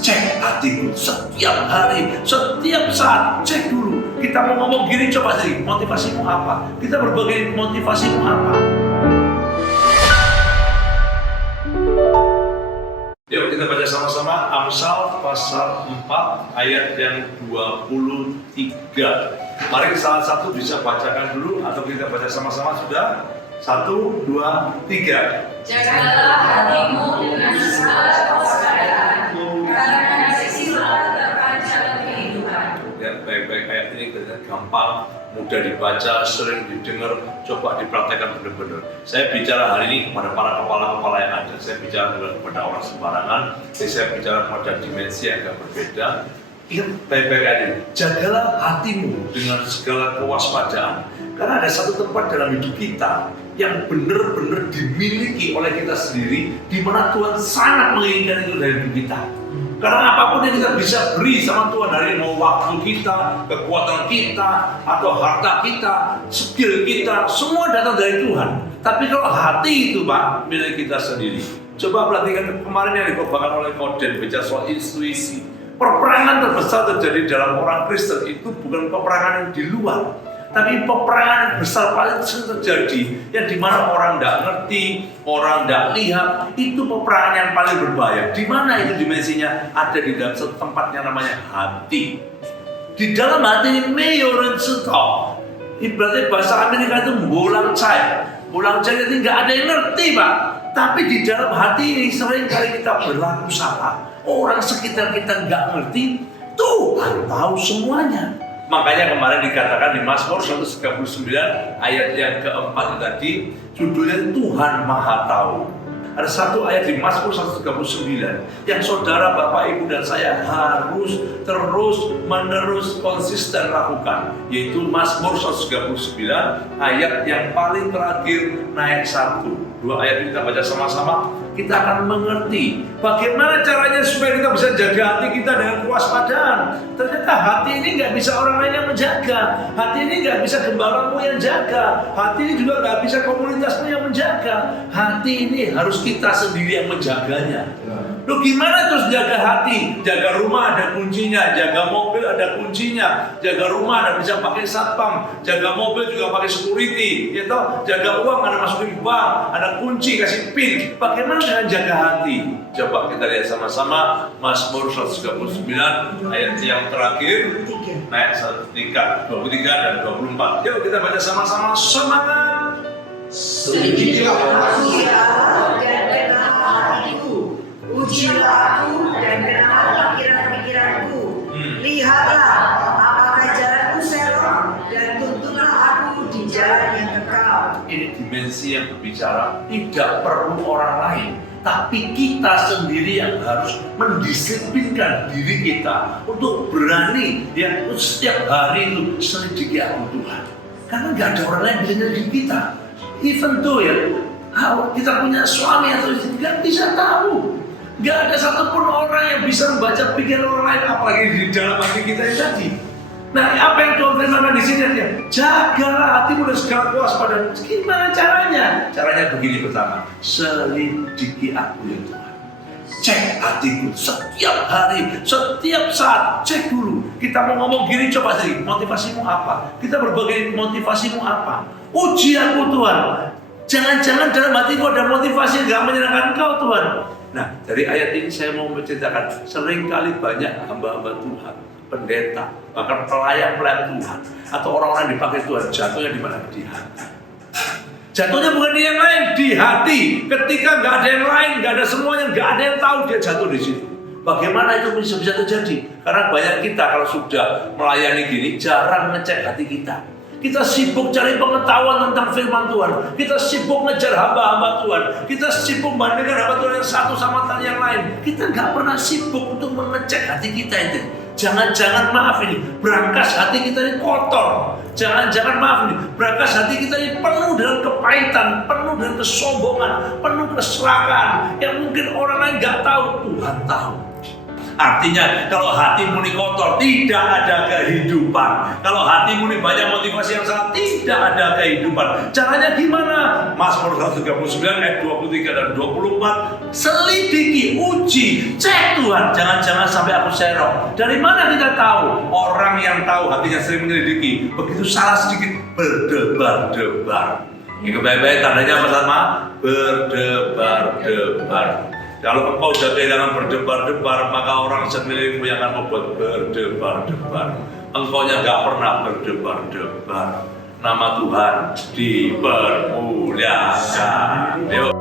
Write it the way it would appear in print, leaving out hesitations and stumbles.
Cek hatiku setiap hari, setiap saat. Cek dulu. Kita mau ngomong gini, coba sih, motivasimu apa? Kita berbagi, motivasimu apa? Yuk kita baca sama-sama Amsal pasal 4 ayat yang 23. Mari salah satu bisa bacakan dulu atau kita baca sama-sama sudah? 1, 2, 3. Jagalah hatimu dengan segala kewaspadaan, karena dari situlah terpancar kehidupan. Ya, baik-baik ayat ini kelihatan gampang, mudah dibaca, sering didengar, coba dipraktekkan benar-benar. Saya bicara hari ini kepada para kepala-kepala yang ada, saya bicara kepada orang sembarangan, saya bicara pada dimensi yang agak berbeda. Ingat baik-baik ayat ini, jagalah hatimu dengan segala kewaspadaan, karena ada satu tempat dalam hidup kita yang benar-benar dimiliki oleh kita sendiri, di mana Tuhan sangat menginginkan itu dari hidup kita. Karena apapun yang kita bisa beri sama Tuhan, dari mau waktu kita, kekuatan kita, atau harta kita, skill kita, semua datang dari Tuhan. Tapi kalau hati itu Pak, milik kita sendiri. Coba perhatikan kemarin yang dikembangkan oleh Koden, bicara soal intuisi. Peperangan terbesar terjadi dalam orang Kristen itu bukan peperangan yang di luar, tapi peperangan yang besar paling sering terjadi yang dimana orang tidak ngerti, orang tidak lihat, itu peperangan yang paling berbahaya. Di mana itu dimensinya? Ada di dalam satu tempat yang namanya hati. Di dalam hati ini mayoran setop. Ibaratnya bahasa Amerika itu bolang cai. Bolang cai itu nggak ada yang ngerti Pak. Tapi di dalam hati ini sering kali kita berlaku salah. Orang sekitar kita nggak ngerti, Tuhan tahu semuanya. Makanya kemarin dikatakan di Mazmur 139 ayat yang keempat tadi, judulnya Tuhan Maha Tahu. Ada satu ayat di Mazmur 139 yang saudara, bapak, ibu, dan saya harus terus-menerus konsisten lakukan, yaitu Mazmur 139 ayat yang paling terakhir naik 1. 2 ayat kita baca sama-sama, kita akan mengerti bagaimana caranya supaya kita bisa jaga hati kita dengan kewaspadaan. Ternyata hati ini nggak bisa orang lain yang menjaga, hati ini nggak bisa gembalamu yang jaga, hati ini juga nggak bisa komunitasmu yang menjaga. Hati ini harus kita sendiri yang menjaganya. Loh gimana terus jaga hati? Jaga rumah ada kuncinya, jaga mobil ada kuncinya, jaga rumah ada bisa pakai satpam, jaga mobil juga pakai security, gitu. Jaga uang ada masukin bank, ada kunci kasih pin. Bagaimana dengan jaga hati? Coba kita lihat sama-sama Mazmur 139 ayat yang terakhir naik 23 dan 24. Yuk kita baca sama-sama, semangat. Selidikilah aku ya, dan kenallah hatiku. Ujilah aku dan kenallah pikiran-pikiranku. Lihatlah apakah jalanku serong, dan tuntunlah aku di jalan yang kekal. Ini dimensi yang berbicara tidak perlu orang lain, tapi kita sendiri yang harus mendisiplinkan diri kita untuk berani yang setiap hari itu selidiki aku Tuhan. Karena nggak ada orang lain bisa nyelidiki kita. Even though ya, kita punya suami atau istri, nggak bisa tahu. Nggak ada satupun orang yang bisa membaca pikiran orang lain, apalagi di dalam hati kita yang tadi. Nah, apa yang Tuhan firmankan di sini ya? Jagalah hatimu dan segala kewaspadaan. Gimana caranya? Caranya begini pertama, selidiki aku ya Tuhan. Cek hatiku setiap hari, setiap saat. Cek dulu. Kita mau ngomong gini, coba sih, motivasimu apa? Kita berbagi, motivasimu apa? Uji aku Tuhan. Jangan-jangan dalam hatiku ada motivasi yang gak menyenangkan Engkau Tuhan. Nah, dari ayat ini saya mau menceritakan, seringkali banyak hamba-hamba Tuhan, pendeta, bahkan pelayan-pelayan Tuhan, atau orang-orang yang dipakai Tuhan, jatuhnya di mana? Di hati. Jatuhnya bukan di yang lain, di hati. Ketika nggak ada yang lain, nggak ada semuanya, nggak ada yang tahu, dia jatuh di situ. Bagaimana itu bisa terjadi? Karena banyak kita kalau sudah melayani gini, jarang ngecek hati kita. Kita sibuk cari pengetahuan tentang firman Tuhan. Kita sibuk ngejar hamba-hamba Tuhan. Kita sibuk bandingkan hamba Tuhan yang satu sama yang lain. Kita nggak pernah sibuk untuk mengecek hati kita itu. Jangan-jangan maaf ini, berangkas hati kita ini kotor. Jangan-jangan maaf ini, berangkas hati kita ini penuh dengan kepahitan, penuh dengan kesombongan, penuh keserakahan. Yang mungkin orang lain nggak tahu, Tuhan tahu. Artinya kalau hatimu ini kotor, tidak ada kehidupan. Kalau hatimu ini banyak motivasi yang salah, tidak ada kehidupan. Caranya gimana? Mazmur 139 ayat 23 dan 24. Selidiki, uji, cek Tuhan. Jangan-jangan sampai aku serok. Dari mana kita tahu? Orang yang tahu hatinya sering menyelidiki, begitu salah sedikit berdebar-debar. Ini baik-baik tandanya apa sama? Berdebar-debar. Kalau engkau sudah kehilangan berdebar-debar, maka orang sekelilingmu yang akan membuat berdebar-debar. Engkaunya gak pernah berdebar-debar. Nama Tuhan dipermuliakan. Yuk,